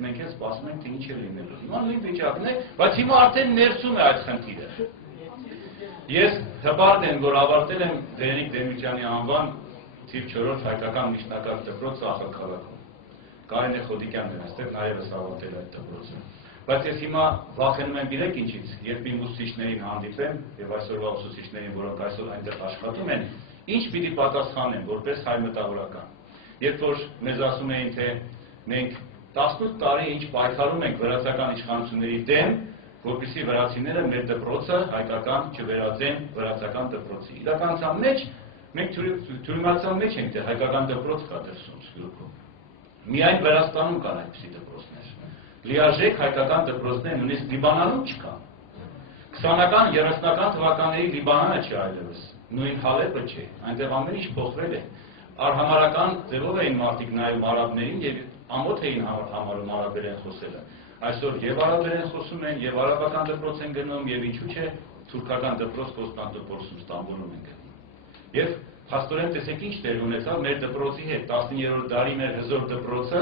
Մենք էլ սպասում ենք, թե ինչ է լինելու։ Հիմա նույն վիճակն է, բայց հիմա արդեն ներսում է այդ խնդիրը։ Ես հպարտ եմ, որ ավարտել եմ Վերոնիկ Դեմիրճյանի անվան թիվ 4 հայկական միջնակարգ դպրոցը Ախալքալաքում։ Կարեն Խոդիկյանն է այստեղ նաև ավարտել այդ դպրոցը։ Բայց ես հիմա վախենում եմ իրեք ինչից, երբ իմ ուսուցիչներին հանդիպեմ եւ այսօրվա ուսուցիչներին, որոնք այսօր այնտեղ աշխատում են, ինչ պիտի պատասխանեմ որպես հայ մտավորական։ Երբ որ մեզ ասում էին, թե մենք 18 տարի ինչ պայքարում ենք վրացական իշխանությունների դեմ, որպեսզի վրացիները մեր դպրոցը հայկական չվերածեն վրացական դպրոցի։ Իրականության մեջ մենք թյուրիմացության մեջ ենք, թե հայկական դպրոց կա դրսում Սփյուռքում։ Միայն Վրաստանում կան այդպիսի դպրոցներ։ Լիարժեք հայկական դպրոցներ նույնիսկ Լիբանանում չկան։ 20-ական, 30-ական թվականների Լիբանանը չէ այլևս, նույն Հալեպը չէ, այնտեղ ամեն ինչ փոխվել է։ Արհամարական ձևով էին մարդիկ նայում արաբներին եւ ամոթ էին համարում արաբերեն խոսելը։ Այսօր եւ արաբերեն խոսում են, եւ արաբական դպրոց են գնում, եւ ինչու՞ չէ թուրքական դպրոց Կոստանդնուպոլսում, Ստամբուլում են գնում։ Եվ փաստորեն տեսեք ինչ տեղ ունեցավ մեր դպրոցի հետ 19-րդ դարի մեր հզոր դպրոցը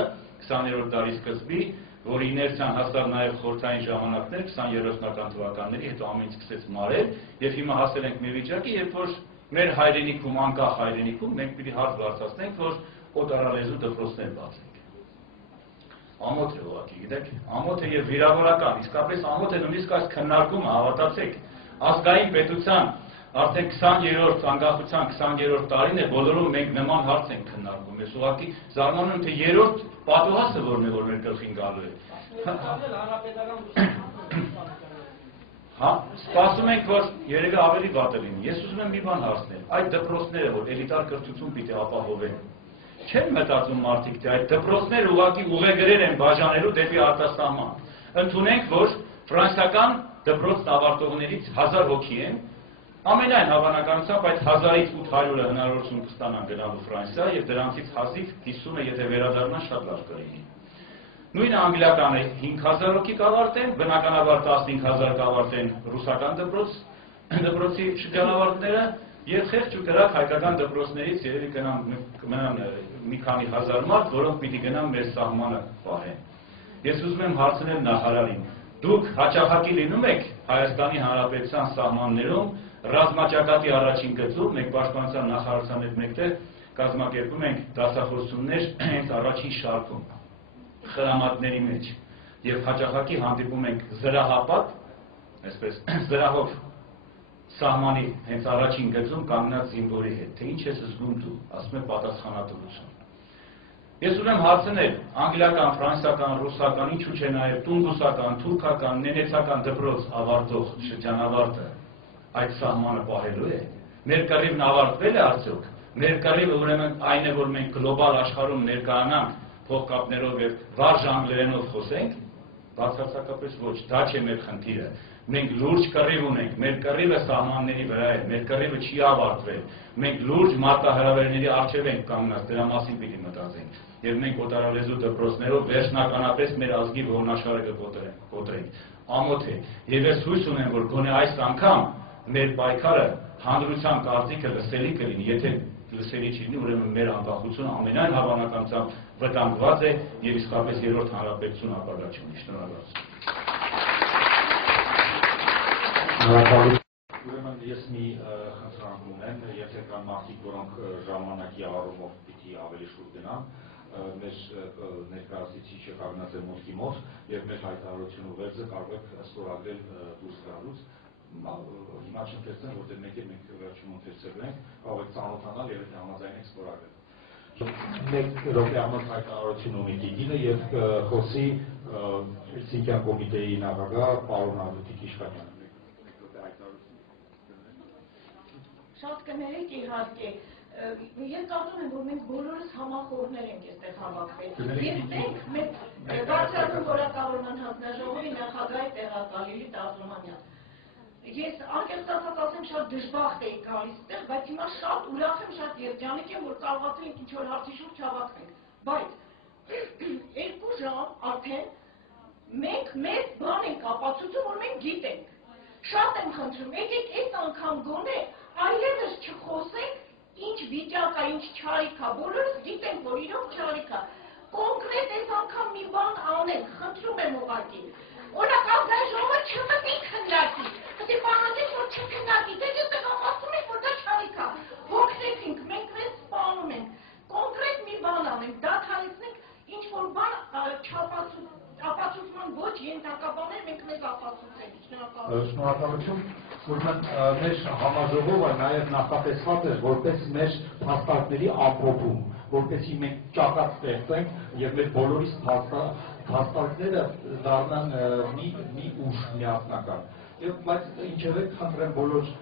20-րդ դարի սկզբի, որի իներցիան հաստատ նաև խորհրդային ժամանակներ 20-30-ական թվականների հետո ամեն ինչ սկսեց մարել եւ հիմա հասել ենք մի վիճակի, երբ որ մեր հայրենիքում, անկախ հայրենիքում մենք պիտի հարց բարձրացնենք, որ օտարալեզու դպրոցներ բացենք։ Ամոթ է ուղղակի, գիտեք, ամոթ է եւ վիրավորական, իսկապես ամոթ է նույնիսկ այս քննարկումը, հավատացեք, ազգային պետության արդեն 20-րդ անկախության 20-րդ տարին է, բոլորում մենք նման հարց ենք քննարկում։ Ես ուղղակի զարմանում եմ, թե երրորդ պատուհասը որն է, որ մեր գլխին գալու է։ Հա, սպասում ենք, որ երևի ավելի վատը լինի։ Ես ուզում եմ մի բան հարցնել, այդ դպրոցները, որ էլիտար կրթություն պիտի ապահովեն, չեն մտածում մարդիկ, թե այդ դպրոցները ուղղակի ուղեգրեր են բաժանելու դեպի արտասահման։ Ընդունենք, որ ֆրանսիական դպրոցն ավարտողներից 1000 հոգի են, ամենայն հավանականությամբ այդ 1000-ից 800-ը հնարավորություն կստանան գնալու Ֆրանսիա եւ դրանցից հազիվ 50-ը եթե վերադառնան շատ լավ կլինի։ Նույնը անգլիականը 5000 հոգի կավարտեն, բնականաբար 15000 կավարտեն ռուսական դպրոցի շրջանավարտները եւ խեղճ ու կրակ հայկական դպրոցներից երևի կմնան մի քանի հազար մարդ, որոնք պիտի գնան մեր սահմանը պահեն։ Ես ուզում եմ հարցնել նախարարին, դուք հաճախակի լինում եք Հայաստանի Հանրապետության սահմաններում ռազմաճակատի առաջին գծում, մենք պաշտպանության նախարարության հետ մեկտեղ կազմակերպում ենք դասախոսություններ հենց առաջին շարքում, խրամատների մեջ, եւ հաճախակի հանդիպում ենք զրահապատ, այսպես զրահով սահմանի հենց առաջին գծում կանգնած զինվորի հետ, թե ինչ ես զգում դու, ասում է պատասխանատվություն։ Ես ուզում հարցնել անգլիական, ֆրանսիական, ռուսական, ինչու՞ չէ նաեւ տունգուսական, թուրքական, նենեցական դպրոց ավարտող շրջանավարտը այդ սահմանը պահելու է։ Մեր կռիվն ավարտվել է արդյոք։ Մեր կռիվը ուրեմն այն է, որ մենք գլոբալ աշխարհում ներկայանանք փոխկապներով եւ վարժ անգլերենով խոսենք, բացարձակապես ոչ, դա չէ մեր խնդիրը։ Մենք լուրջ կռիվ ունենք, մեր կռիվը սահմանների վրա է, մեր կռիվը չի ավարտվել։ Մենք լուրջ մարտահրավերների առջև ենք կանգնած, դրա մասին պիտի մտածենք։ Եվ մենք օտարալեզու դպրոցներով վերջնականապես մեր ազգի ողնաշարը կկոտրենք։ Ամոթ է։ Եվ ես հույս ունեմ, որ գոնե այս անգամ մեր պայքարը հանրության կարծիքը լսելի կլինի, եթե լսելի չի լինի, ուրեմն մեր անկախությունը ամենայն հավանականությամբ վտանգված է եւ իսկապես երրորդ հանրապետություն ապագա չունի։ Շնորհակալ։ Ուրեմն ես մի խնդրանք ունեմ, եթե կան մարդիկ, որոնք ժամանակի առումով պիտի ավելի շուտ գնան, մեր ներկայացուցիչը կանգնած է մուտքի մոտ եւ մեր հայտարարությունը վերջը կարող եք ստորագրել դուրս գալուց։ Հիմա չընթերցեմ, որտեղ մենք վերջում ընթերցել ենք, կարող եք ծանոթանալ եւ եթե համաձայն եք ստորագրել։ Մեկ րոպեանոց հայտարարություն ունի Տիկինը եւ խոսի Հելսինկյան կոմիտեի նախագահ պարոն Ադուտիկ Իշխանյանը։ Շատ կներեք իհարկե, ես կարծում եմ, որ մենք բոլորս համախոհներ ենք այստեղ հավաքվել։ Եվ մենք մեր բարձրացում որակավորման հանձնաժողովի նախագահի տեղակալ Լիլիթ Ազոմանյան։ Ես անկեղծ ասեմ շատ դժբախտ էի գալիս այդտեղ, բայց հիմա շատ ուրախ եմ, շատ երջանիկ եմ, որ կարողացել ենք ինչ-որ հարցի շուրջ հավաքվել։ Բայց 2 ժամ արդեն մենք մեր բան ենք ապացուցում, որ մենք գիտենք։ Շատ եմ խնդրում, եկեք այս անգամ գոնե այլևս չխոսենք, ինչ վիճակ է, ինչ չարիք է, բոլորս գիտենք, որ իրոք չարիք է։ կոնկրետ այս անգամ մի բան անենք, խնդրում եմ ուղղակի։ Օրինակ ազգային ժողովը չմտի քննարկի, պետք է բանալից որ չքննարկի, դե ես տղամարդում եք որ դա չարիք է, հոգնեցինք, մենք մեզ սպանում ենք, կոնկրետ մի բան անենք, դադարեցնենք ինչ որ բան ապացուցման ոչ ենթակաբաներ մենք մեզ ապացուցենք, շնորհակալություն, ուրեմն մեր համաժողովը նաև նախատեսված էր որպես մեր փաստարկների ամփոփում, որպեսզի մենք ճակատ ստեղծենք եւ մեր բոլորիս փաստարկները դառնան մի ուժ միասնական։ Եվ բայց ինչևէ խնդրեմ բոլոր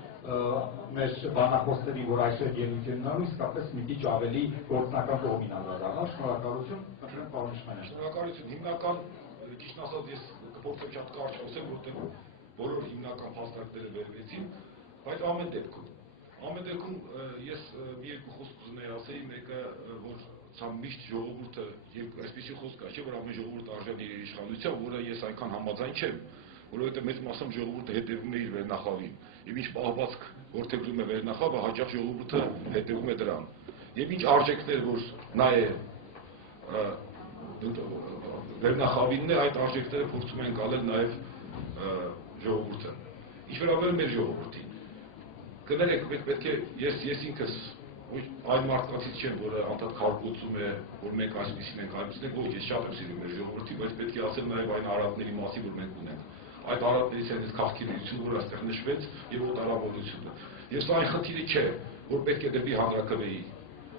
մեր բանախոսներին, որ այսօր ելույթ են ունենում, իսկապես մի քիչ ավելի գործնական կողմին անդրադառնալ։ Շնորհակալություն, խնդրեմ պարոն Իշխանյան։ Շնորհակալություն, հիմնական ճիշտ ասած ես կփորձեմ շատ կարճ խոսեմ, որտեղ բոլոր հիմնական փաստարկները վերվեցին, բայց ամեն դեպքում ես մի երկու խոսք կուզենայի ասեի, մեկը որ ցա միշտ ժողովուրդը եւ այսպեսի խոսք կա, չէ՞ որ ամեն ժողովուրդ արժանի իր իշխանության, որը ես այնքան համաձայն չեմ, որովհետեւ մեծ մասամբ ժողովուրդը հետևում է իր վերնախավին, եւ ինչ պահվածք որդեգրում է վերնախավը, հաճախ ժողովուրդը հետևում է դրան։ Եվ ինչ արժեքներ որ նա է վերնախավինն է, այդ արժեքները փորձում են գալել նաեւ ժողովուրդը։ Ինչ վերաբերում է ժողովրդին։ Կներեք, պետք է ես ինքս այն մարդկանցից չեմ, որը անդադ քարկոծում է, որ մենք այսպեսին ենք, այդպեսին ենք, ոչ, ես շատ եմ սիրում մեր ժողովրդին, բայց պետք է ասեմ նաև այն արատների մասին, որ մենք ունենք։ Այդ արատներից են այս քաղաքիլությունը, որ այստեղ նշվեց, եւ օտարավորությունը։ Եվ սա այն խնդիրը չէ, որ պետք է դեպի հանրաքվեի։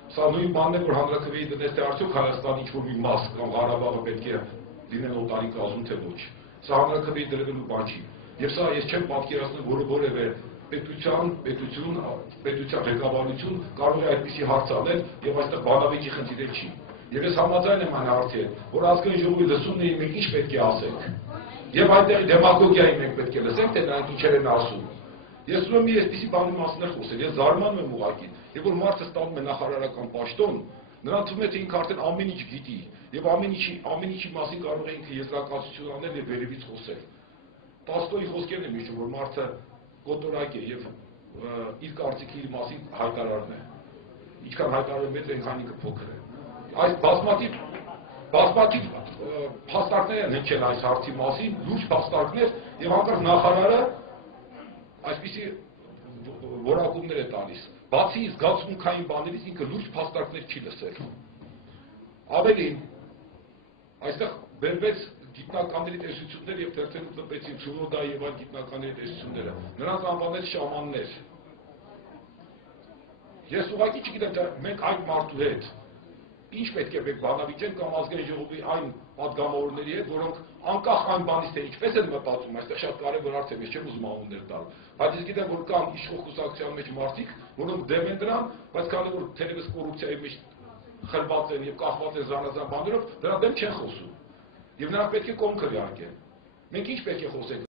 Սա նույն բանն է, որ հանրաքվեի դնես թե արդյոք Հայաստանի ինչ-որ մի մաս կամ Ղարաբաղը պետք է լինեն օտարի կազում, թե ոչ։ Սա հանրաքվեի դրվելու բան չի։ Եվ սա ես չեմ պատկերացնում, որ որևէ պետության ղեկավարություն կարող է այդպիսի հարց անել եւ այստեղ բանավեճի խնդիրը չի։ Եվ ես համաձայն եմ այն հարցի հետ, որ ազգային ժողովի լսումն է մենք ինչ պետք է ասենք։ Եվ այնտեղ դեմագոգիայի մենք պետք է լսենք, թե նրանք ինչեր են ասում։ Ես ուզում եմ մի այսպիսի բանի մասին խոսել, ես զարմանում եմ ուղղակի, եւ որ մարդը ստանում է նախարարական պաշտոն, նրան թվում է թե ինքը արդեն ամեն ինչ գիտի, եւ ամեն ինչի մասին կարող է ինքը եզրակացություն անել եւ վերևից խոսել։ Տասկոյի խոսքերն եմ հիշում, որ մարդը կոտորակ է եւ իր կարծիքի իր մասին հայտարարում է։ Ինչքան հայտարարում է, այնքան ինքը փոքր է։ Այս բազմաթիվ փաստարկներ են հնչել այս հարցի մասին, լուրջ փաստարկներ եւ անկախ նախարարը այսպիսի որակումներ է տալիս։ Բացի զգացմունքային բաներից ինքը լուրջ փաստարկներ չի լսել։ Ավելին, այստեղ վերվեց գիտնականների տեսություններ եւ թերթերում տպեցին Ցուրոդայի եւ այլ գիտնականների տեսությունները։ Նրանց անվանեց շամաններ։ Ես ուղղակի չգիտեմ, թե մենք այդ մարդու հետ ինչ պետք է մենք բանավիճենք կամ ազգային ժողովի այն պատգամավորների հետ, որոնք անկախ այն բանից թե ինչպես են մտածում, այստեղ շատ կարևոր հարց է, ես չեմ ուզում անուններ տալ, բայց ես գիտեմ, որ կան իշխող կուսակցության մեջ մարդիկ, որոնք դեմ են դրան, բայց քանի որ թերևս կոռուպցիայի մեջ խրված են եւ կախված են զանազան բաներով, դրա դեմ չեն խոսում։ Եվ նրանք պետք է կողմ քվեարկեն։ Մենք ինչ պետք է խոսենք,